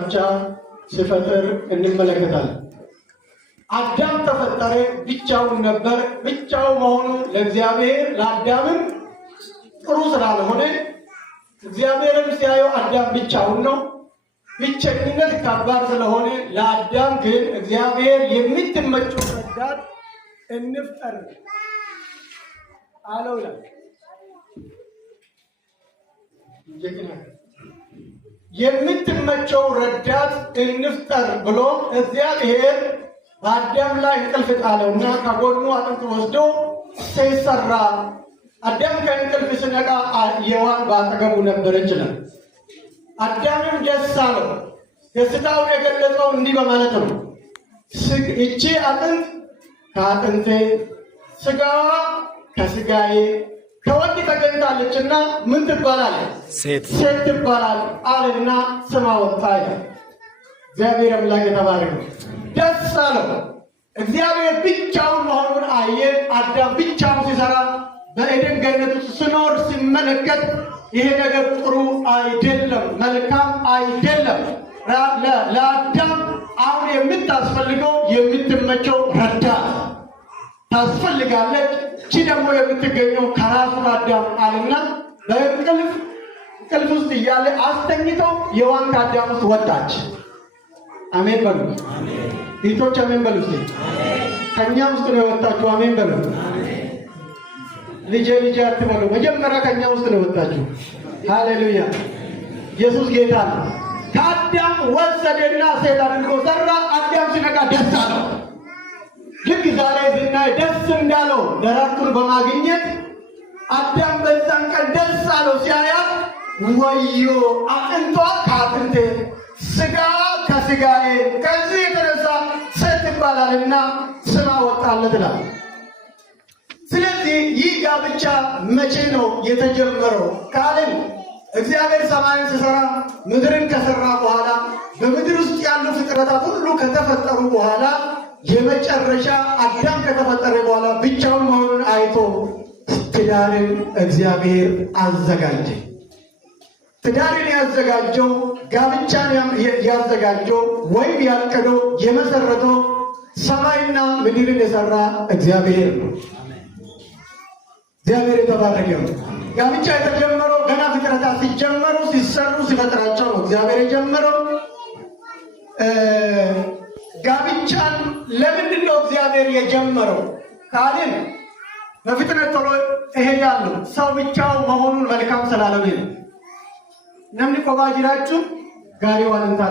ብቻ ሲፈጥር እንመለከታለን። አዳም ተፈጠረ፣ ብቻውን ነበር። ብቻው መሆኑ ለእግዚአብሔር ለአዳምም ጥሩ ስላልሆነ እግዚአብሔርም ሲያየው አዳም ብቻውን ነው። ብቸኝነት ከባድ ስለሆነ ለአዳም ግን እግዚአብሔር የምትመቸው ረዳት እንፍጠር አለው ይላል። የምትመቸው ረዳት እንፍጠር ብሎ እግዚአብሔር በአዳም ላይ እንቅልፍ ጣለውና ከጎኑ አጥንት ወስዶ ሲሰራ አዳም ከእንቅልፍ ሲነቃ ሔዋን በአጠገቡ ነበረች ይላል። አዳምም ደስ አለው። ደስታውን የገለጸው እንዲህ በማለት ነው፣ እቺ አጥንት ከአጥንቴ ስጋዋ ከስጋዬ ከወንድ ተገኝታለችና ምን ትባላለች? ሴት ትባላል አለና ስም አወጣ ይላል። እግዚአብሔር አምላክ የተባረከ ነው። ደስ አለው። እግዚአብሔር ብቻውን መሆኑን አየ። አዳም ብቻውን ሲሰራ በኤደን ገነት ውስጥ ሲኖር ሲመለከት ይሄ ነገር ጥሩ አይደለም፣ መልካም አይደለም። ለአዳም አሁን የምታስፈልገው የምትመቸው ረዳት ታስፈልጋለች። እቺ ደግሞ የምትገኘው ከራሱ አዳም አለና በእንቅልፍ ውስጥ እያለ አስተኝተው ሔዋን ከአዳም ውስጥ ወጣች። አሜን በሉ ጌቶች፣ አሜን በሉ። ከእኛ ውስጥ ነው የወጣችሁ። አሜን በሉ። ልጄ አትበሉ። መጀመሪያ ከእኛ ውስጥ ነው የወጣችሁ። ሃሌሉያ! ኢየሱስ ጌታ ነው። ከአዳም ወሰደና ሴት አድርጎ ሰራ። አዳም ሲነቃ ደስ አለው። ልክ ዛሬ ስናይ ደስ እንዳለው ደረቱን በማግኘት አዳም በዛን ቀን ደስ አለው። ሲያያት ወዮ አጥንቷ ከአጥንቴ ስጋዋ ከስጋዬ ከዚህ የተነሳ ሴት ይባላልና ስም አወጣለት ይላል። ስለዚህ ይህ ጋብቻ መቼ ነው የተጀመረው ካልን እግዚአብሔር ሰማይን ሲሰራ ምድርን ከሰራ በኋላ በምድር ውስጥ ያሉ ፍጥረታት ሁሉ ከተፈጠሩ በኋላ የመጨረሻ አዳም ከተፈጠረ በኋላ ብቻውን መሆኑን አይቶ ትዳርን እግዚአብሔር አዘጋጀ። ትዳርን ያዘጋጀው ጋብቻን ያዘጋጀው ወይም ያቀደው የመሰረተው ሰማይና ምድርን የሰራ እግዚአብሔር ነው። እግዚአብሔር የተባረከ ነው። ጋብቻ የተጀመረው ገና ፍጥረታት ሲጀመሩ ሲሰሩ ሲፈጥራቸው ነው እግዚአብሔር የጀመረው። ጋብቻን ለምንድን ነው እግዚአብሔር የጀመረው ካልን በፍጥነት ቶሎ እሄዳለሁ። ሰው ብቻው መሆኑን መልካም ስላልሆነ ነው። ነምኒ ቆባ ጅራችሁ ጋሪዋን እንታ